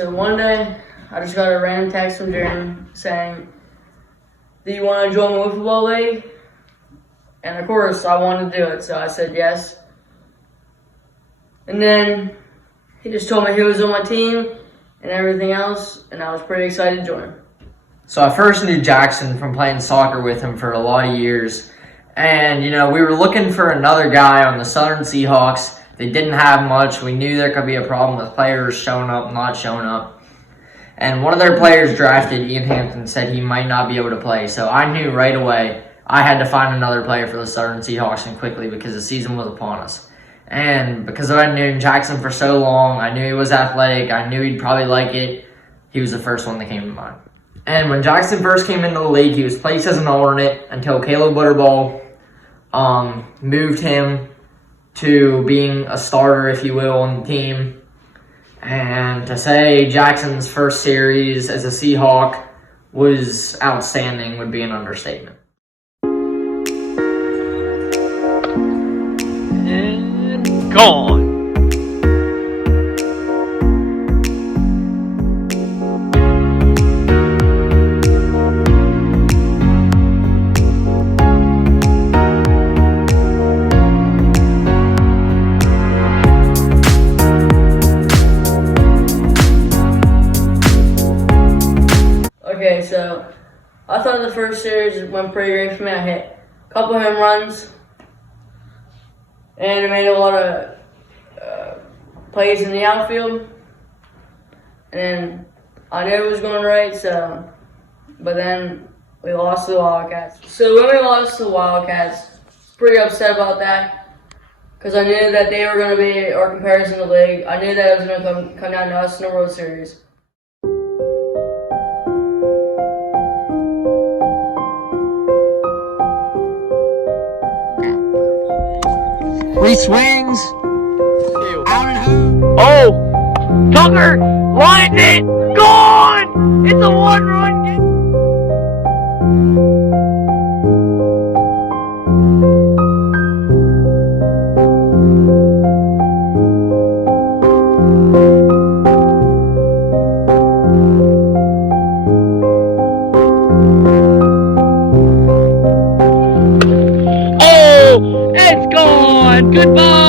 so one day I just got a random text from Jeremy saying, "Do you want to join the wiffle ball league?" And of course, I wanted to do it, so I said yes. And then he just told me he was on my team and everything else, and I was pretty excited to join him. So I first knew Jackson from playing soccer with him for a lot of years. And, you know, we were looking for another guy on the Southern Seahawks. They didn't have much. We knew there could be a problem with players showing up, not showing up. And one of their players drafted, Ian Hampton, said he might not be able to play. So I knew right away I had to find another player for the Southern Seahawks and quickly because the season was upon us. And because I'd known Jackson for so long, I knew he was athletic, I knew he'd probably like it, he was the first one that came to mind. And when Jackson first came into the league, he was placed as an alternate until Caleb Butterball moved him to being a starter, if you will, on the team. And to say Jackson's first series as a Seahawk was outstanding would be an understatement. And gone. Okay, so I thought the first series went pretty great for me. I hit a couple home runs, and I made a lot of plays in the outfield. And I knew it was going right, but then we lost to the Wildcats. So when we lost to the Wildcats, pretty upset about that, because I knew that they were going to be our comparison to the league. I knew that it was going to come down to us in the World Series. Re-swings. Out and home. Oh! Tucker! Lined it! Gone! It's a one-run game. Oh! It's gone! Goodbye!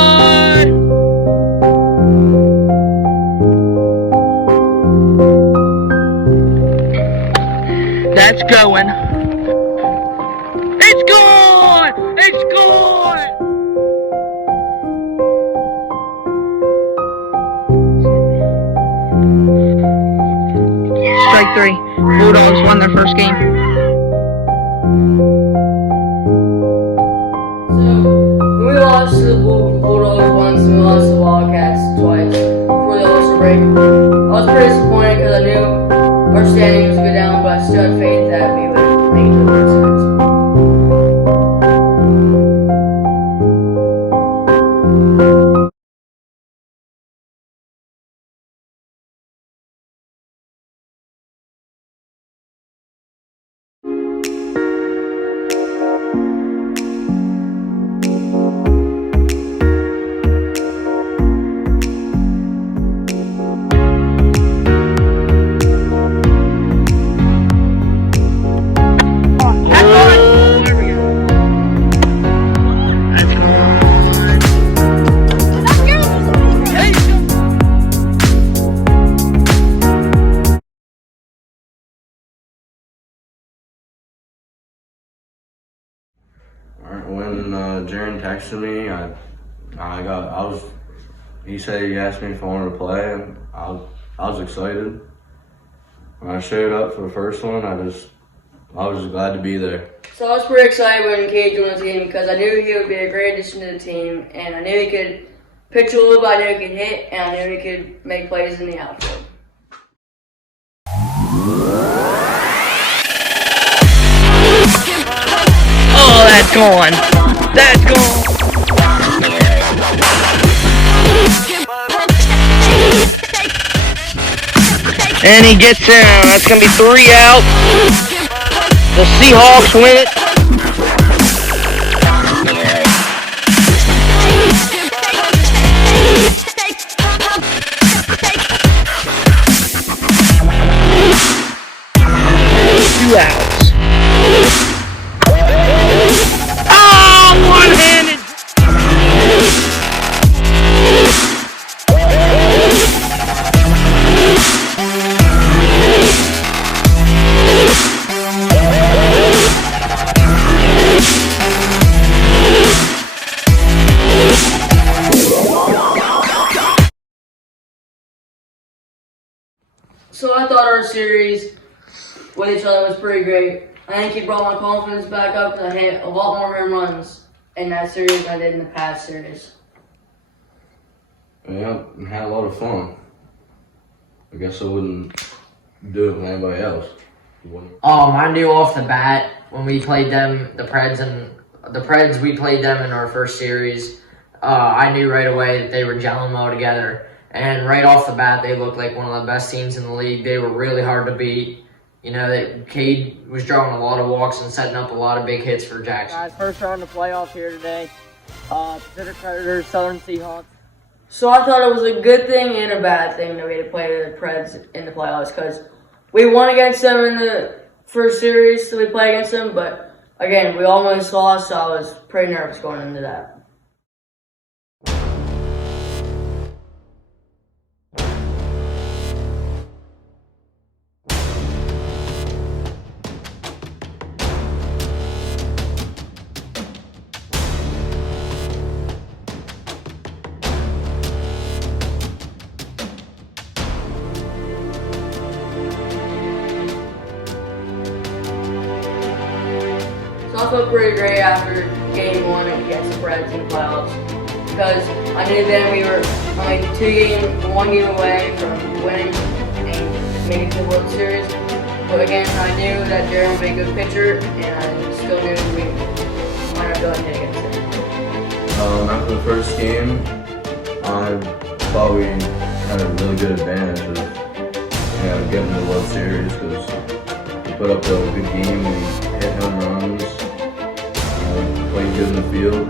That's going. It's gone! It's gone! Strike three. Bulldogs won their first game. So we lost to the Bulldogs once and we lost to the Wildcats twice before the All-Star break. I was pretty disappointed because I knew our standing was going to go down, but I still had faith that we would make it to the World Series. When Jaren texted me, he said he asked me if I wanted to play, and I was excited. When I showed up for the first one, I was just glad to be there. So I was pretty excited when Cade joined the team because I knew he would be a great addition to the team, and I knew he could pitch a little bit, I knew he could hit, and I knew he could make plays in the outfield. Oh, that's gone. That's gone. And he gets down. That's going to be 3 out. The Seahawks win it. 2 outs. Oh, one-handed. So I thought our series with each other was pretty great. I think he brought my confidence back up because I hit a lot more home runs in that series than I did in the past series. Yeah, I had a lot of fun. I guess I wouldn't do it with anybody else. I knew off the bat when we played them, the Preds, we played them in our first series. I knew right away that they were gelling well together. And right off the bat, they looked like one of the best teams in the league. They were really hard to beat. You know, Cade was drawing a lot of walks and setting up a lot of big hits for Jackson. Guys, first round of playoffs here today. Pacific Predators, Southern Seahawks. So I thought it was a good thing and a bad thing that we had to play the Preds in the playoffs because we won against them in the first series that we played against them, but again, we almost lost, so I was pretty nervous going into that. So I felt pretty great after game 1 against the Preds in the playoffs because I knew then we were only 1 game away from winning and making it to the World Series. But again, I knew that Darren would be a good pitcher, and I still knew we might not go ahead against him. After the first game, I thought we had a really good advantage of getting the World Series because we put up a good game, we hit home runs, played good in the field.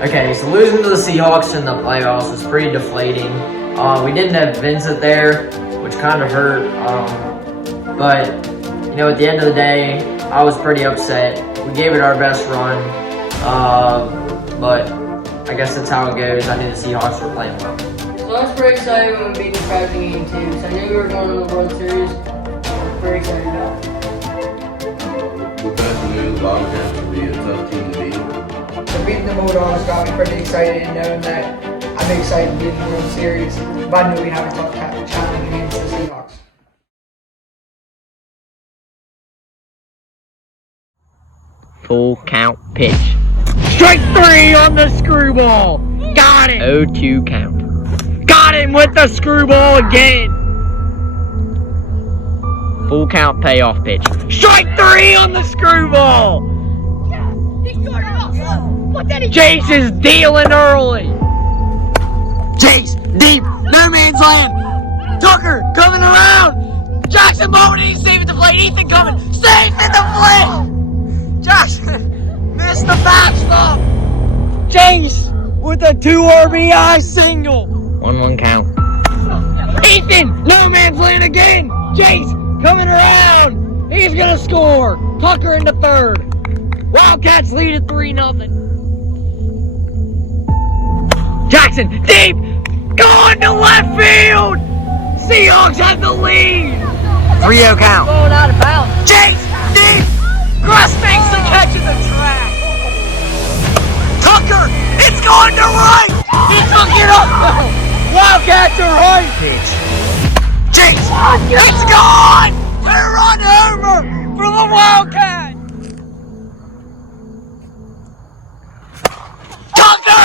Okay, so losing to the Seahawks in the playoffs was pretty deflating. We didn't have Vincent there, which kind of hurt. But, you know, at the end of the day, I was pretty upset. We gave it our best run. But I guess that's how it goes. I knew the Seahawks were playing well. So I was pretty excited when we beat the Preds in game 2. So I knew we were going to the World Series. I was pretty excited about it. We kind of knew the Bobcats would be a tough team to beat. So beating the Bulldogs got me pretty excited, and knowing that I'm excited to be in the World Series, but I knew we'd have a tough challenge against the Seahawks. Full count pitch. Strike 3 on the screwball. Got it. 0-2 count. Got him with the screwball again. Full count payoff pitch. Strike 3 on the screwball. Jace is dealing early. Jace, deep, no man's land. Tucker coming around. Jackson Bowden, save at the plate. Ethan coming, safe at the plate. Jackson missed the backstop. Jace with a 2 RBI single. 1-1 count. Ethan, no man's land again. Jace coming around. He's gonna score. Tucker in the third. Wildcats lead at 3-0. Jackson, deep, going to left field. Seahawks have the lead. 3-0 count. Going out of bounds. Jace, deep, Gruss makes the catch in the track. Tucker, it's going to right. He took it off. Wildcats are right. Jace, it's gone. They're run over for the Wildcats. Tucker,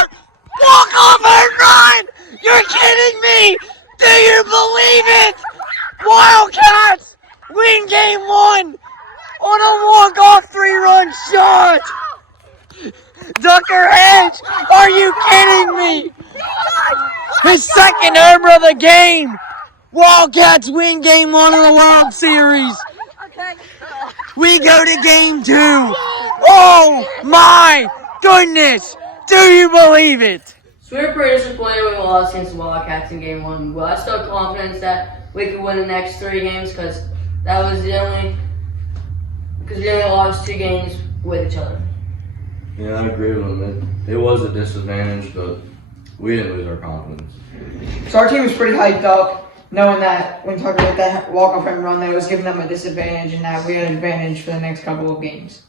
walk off and run. You're kidding me. Do you believe it? Wildcats win game 1 on a walk-off 3-run shot. Ducker Hedge, are you kidding me? His second homer of the game. Wildcats win game 1 of the World Series. We go to game 2. Oh my goodness. Do you believe it? So we were pretty disappointed when we lost against the Wildcats in game 1, but I still have confidence that we could win the next 3 games because we only lost 2 games with each other. Yeah, I agree with him. It was a disadvantage, but we didn't lose our confidence. So our team was pretty hyped up, knowing that when Tucker hit that walk-off home run, that it was giving them a disadvantage, and that we had an advantage for the next couple of games.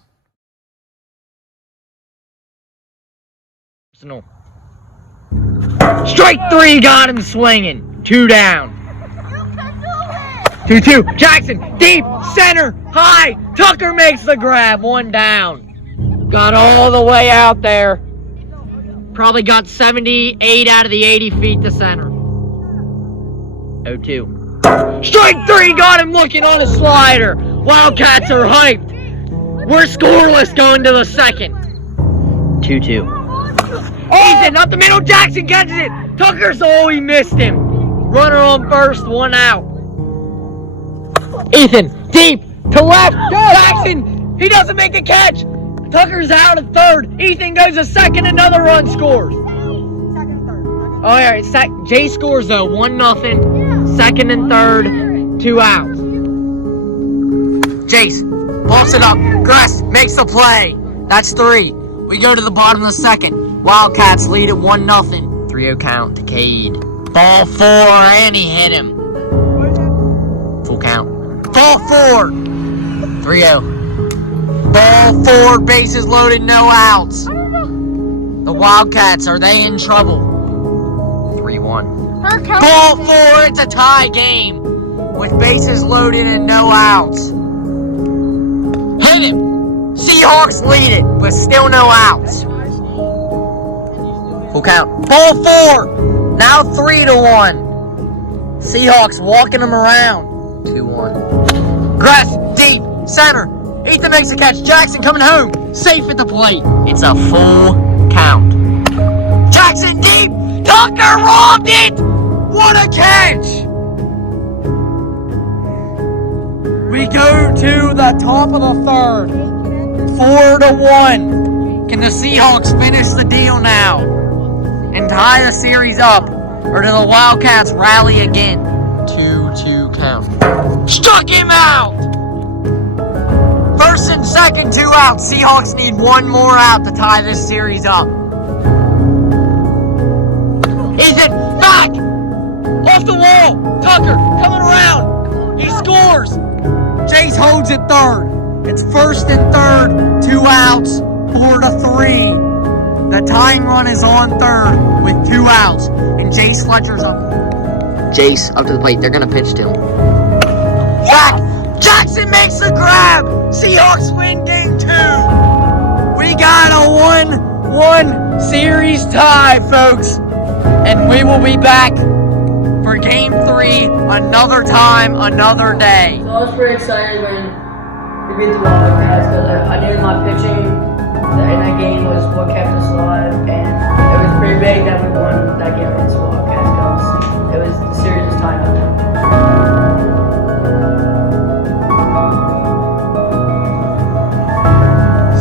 Strike 3 got him swinging. 2 down. 2-2. Jackson, deep, center, high. Tucker makes the grab. 1 down. Got all the way out there. Probably got 78 out of the 80 feet to center. 0-2. Strike 3 got him looking on a slider. Wildcats are hyped. We're scoreless going to the second. 2-2. Ethan up the middle. Jackson catches it. Tucker's he missed him. Runner on first, 1 out. Ethan deep to left. Jackson, he doesn't make the catch. Tucker's out at third. Ethan goes to second. Another run scores. Oh yeah, Jay scores though. 1-0. Second and third, 2 outs. Jace pulls it up. Gress makes the play. That's 3. We go to the bottom of the second. Wildcats lead at 1-0. 3-0 count to Cade. Ball 4, and he hit him. Full count. Ball 4. 3-0. Ball 4, bases loaded, no outs. The Wildcats, are they in trouble? 3-1. Ball 4, it's a tie game with bases loaded and no outs. Hit him. Seahawks lead it with still no outs. Full count. Ball 4. Now 3-1. Seahawks walking them around. 2-1. Grass deep center. Ethan makes a catch. Jackson coming home. Safe at the plate. It's a full count. Jackson deep. Tucker robbed it. What a catch. We go to the top of the third. 4-1. Can the Seahawks finish the deal now and tie the series up, or do the Wildcats rally again? 2-2 count. Struck him out! First and second, 2 outs. Seahawks need 1 more out to tie this series up. Ethan, back! Off the wall! Tucker, coming around! He scores! Chase holds it third. It's first and third, 2 outs, 4-3. The tying run is on third with 2 outs, and Jace Fletcher's up. Jace up to the plate. They're gonna pitch to him. Back! Jackson makes the grab. Seahawks win game 2. We got a 1-1 series tie, folks, and we will be back for game 3 another time, another day. So I was pretty excited when we beat the Wildcats because I knew my pitching in that game was what kept us alive, and it was pretty big that we won that game against the Wildcats because the series was tied up now.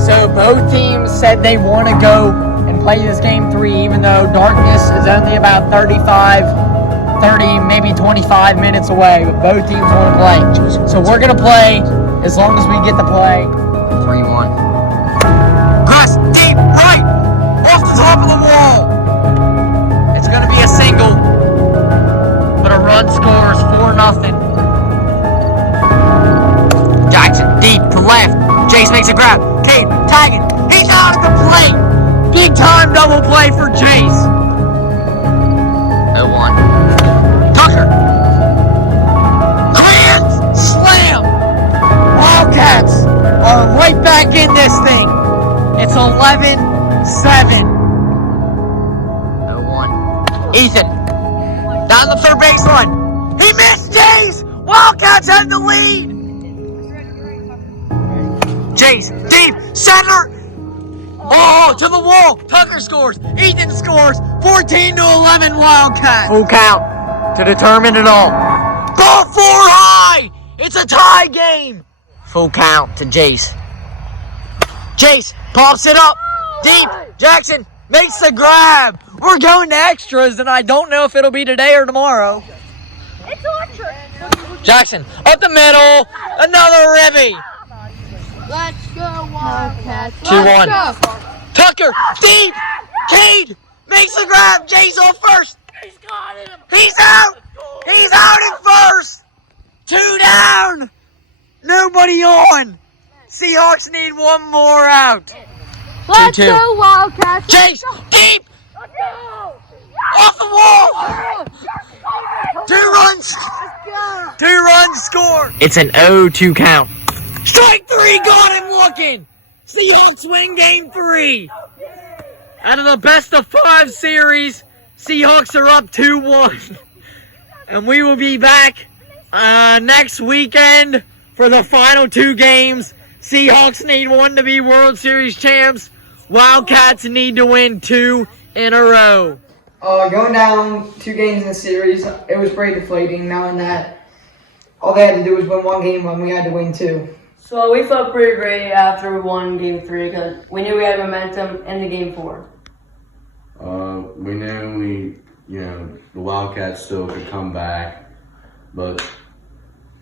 So both teams said they want to go and play this game 3, even though Darkness is only about 30, maybe 25 minutes away, but both teams want to play. So we're going to play as long as we get to play. 3-1. Cross, deep, right, off the top of the wall. It's going to be a single, but a run scores 4-0. Jackson, deep to left. Chase makes a grab. Cade, tagging. He's out of the plate. Big time double play for Chase. 0-1. Tucker. Clear. Slam. Wildcats are right back in this thing. It's 11-7. 0-1. Ethan. Down the third baseline. He missed, Jace! Wildcats have the lead! Jace, deep, center! Oh, to the wall! Tucker scores! Ethan scores! 14-11 Wildcats! Full count to determine it all. Ball 4 high! It's a tie game! Full count to Jace. Jace pops it up. Deep. Jackson makes the grab. We're going to extras, and I don't know if it'll be today or tomorrow. It's electric. Jackson, up the middle. Another ribby. Let's go, Wildcats. 2-1. Tucker, deep. Cade makes the grab. Jay's on first. He's got him. He's out. He's out at first. 2 down. Nobody on. Seahawks need one more out. Let's 2-2. go, Wildcats. Chase, deep. Let's go. Off the wall. 2 runs. Let's go. 2 runs scored. It's an 0-2 count. Strike 3 got him looking. Seahawks win game 3. Out of the best of 5 series, Seahawks are up 2-1. And we will be back next weekend for the final 2 games. Seahawks need 1 to be World Series champs. Wildcats need to win 2 in a row. Going down 2 games in the series, it was pretty deflating knowing that all they had to do was win 1 game when we had to win 2. So we felt pretty great after we won Game 3 because we knew we had momentum into Game 4. We knew the Wildcats still could come back, but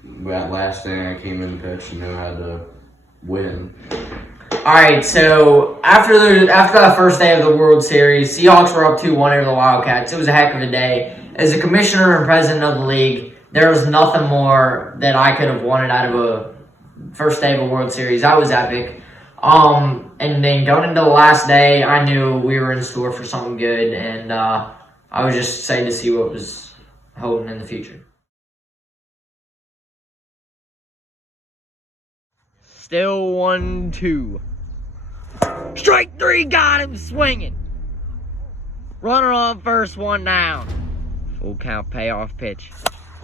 that last thing I came in the pitch and knew I had to win. Alright, so after that first day of the World Series, Seahawks were up 2-1 over the Wildcats. It was a heck of a day. As a commissioner and president of the league, there was nothing more that I could have wanted out of a first day of a World Series. That was epic. And then going into the last day, I knew we were in store for something good, and I was just excited to see what was holding in the future. Still 1-2. Strike 3 got him swinging. Runner on first, 1 down. Full count payoff pitch.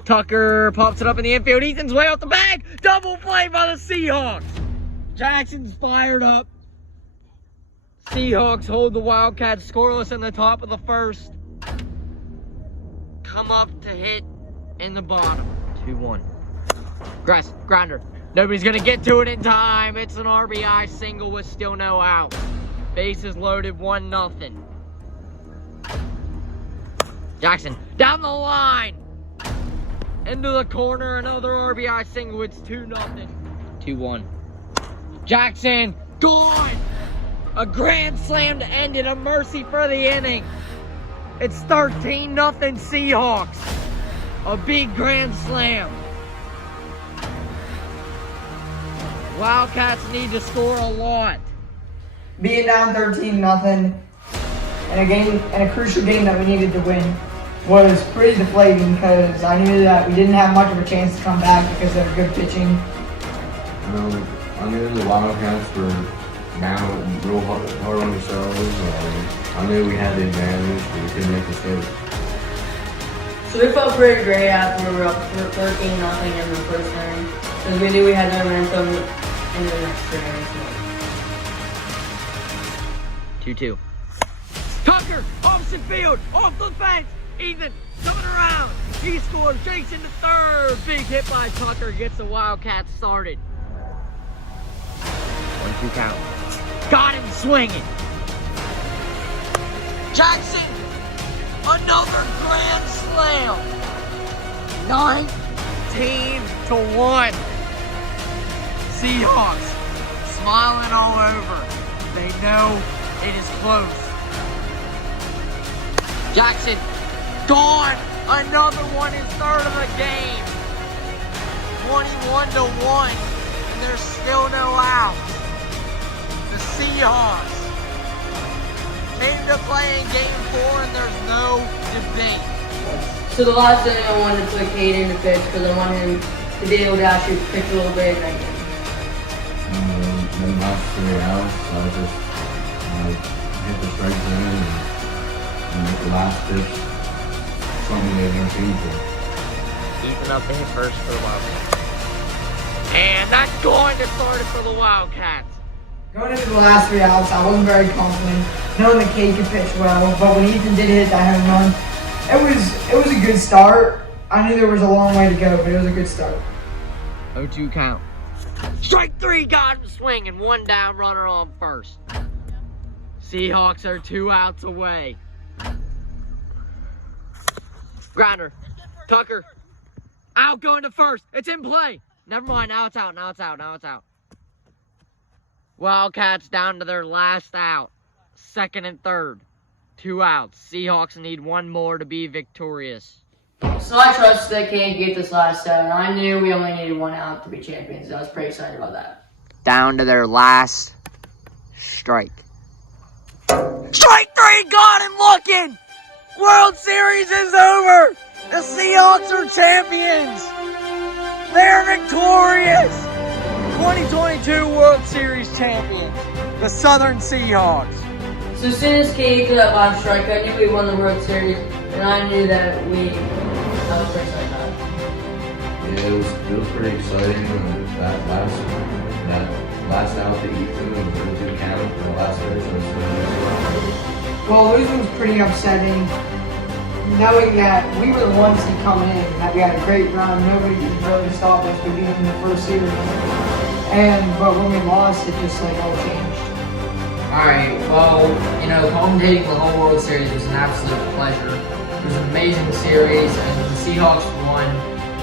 Tucker pops it up in the infield. Ethan's way off the bag. Double play by the Seahawks. Jackson's fired up. Seahawks hold the Wildcats scoreless in the top of the first. Come up to hit in the bottom. 2-1. Grinder. Nobody's going to get to it in time. It's an RBI single with still no out. Bases loaded, 1-0. Jackson, down the line. Into the corner, another RBI single. It's 2-0. 2-1. Jackson, gone. A grand slam to end it. A mercy for the inning. It's 13-0 Seahawks. A big grand slam. Wildcats need to score a lot. Being down 13-0 in a crucial game that we needed to win was pretty deflating because I knew that we didn't have much of a chance to come back because of their good pitching. I knew the Wildcats were down real hard on themselves. I knew we had the advantage, but we couldn't make the mistake. So we felt pretty great after we were up 13-0 in the first inning because we knew we had momentum in the next inning. 2-2. Tucker, opposite field, off the fence. Ethan coming around. He scores. Jakes into third. Big hit by Tucker. Gets the Wildcats started. 1-2 count. Got him swinging. Jackson. Another grand slam. 19-1. Seahawks smiling all over. They know it is close. Jackson. Gone! Another one is third of the game. 21-1, and there's still no outs. The Seahawks came to play in game 4, and there's no debate. So the last inning I wanted to put Cade in the pitch because I wanted him to be able to actually pitch a little bit in that game. Then last 3 outs, I just hit the strike zone and make the last pitch. something they've never seen before. Ethan up to hit first for the Wildcats. And that's going to start it for the Wildcats. Going into the last 3 outs, I wasn't very confident, knowing that Cade could pitch well. But when Ethan did hit that home run, it was a good start. I knew there was a long way to go, but it was a good start. 0-2 count. Strike 3 got him swinging. 1 down, runner on first. Seahawks are 2 outs away. Grounder. Tucker. Out going to first. It's in play. Never mind. Now it's out. Now it's out. Now it's out. Wildcats down to their last out. 2nd and 3rd. 2 outs. Seahawks need 1 more to be victorious. So I trusted that Cade get this last out, and I knew we only needed 1 out to be champions. I was pretty excited about that. Down to their last strike. Strike 3 got him looking! World Series is over! The Seahawks are champions! They're victorious! 2022 World Series champions, the Southern Seahawks. So as soon as Cade threw that last strike, I knew we won the World Series, and I knew that I was pretty excited about it. Yeah, it was pretty exciting. And that last out to Ethan and the 2 count, the last person was Well, losing was pretty upsetting. Knowing that we were the ones to come in, that we had a great run, nobody could really stop us. We beat them in the first series. But when we lost, it just all changed. Alright, well, commentating the whole World Series was an absolute pleasure. It was an amazing series, and the Seahawks won.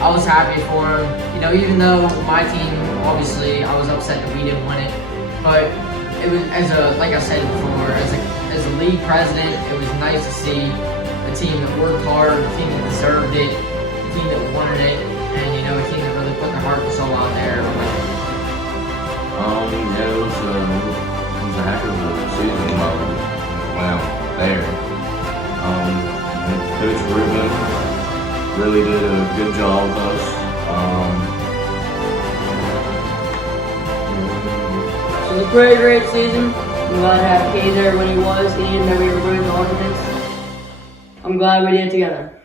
I was happy for them. Even though my team, obviously, I was upset that we didn't win it. But it was, like I said before, as a league president, it was nice to see a team that worked hard, a team that deserved it, a team that wanted it, and a team that really put their heart and soul out there. Yeah, it was a heck of a season while there. Coach Rubin really did a good job with us. So it was a pretty great season. I'm glad to have Cade there when he was, and that we were good in the arguments. I'm glad we did it together.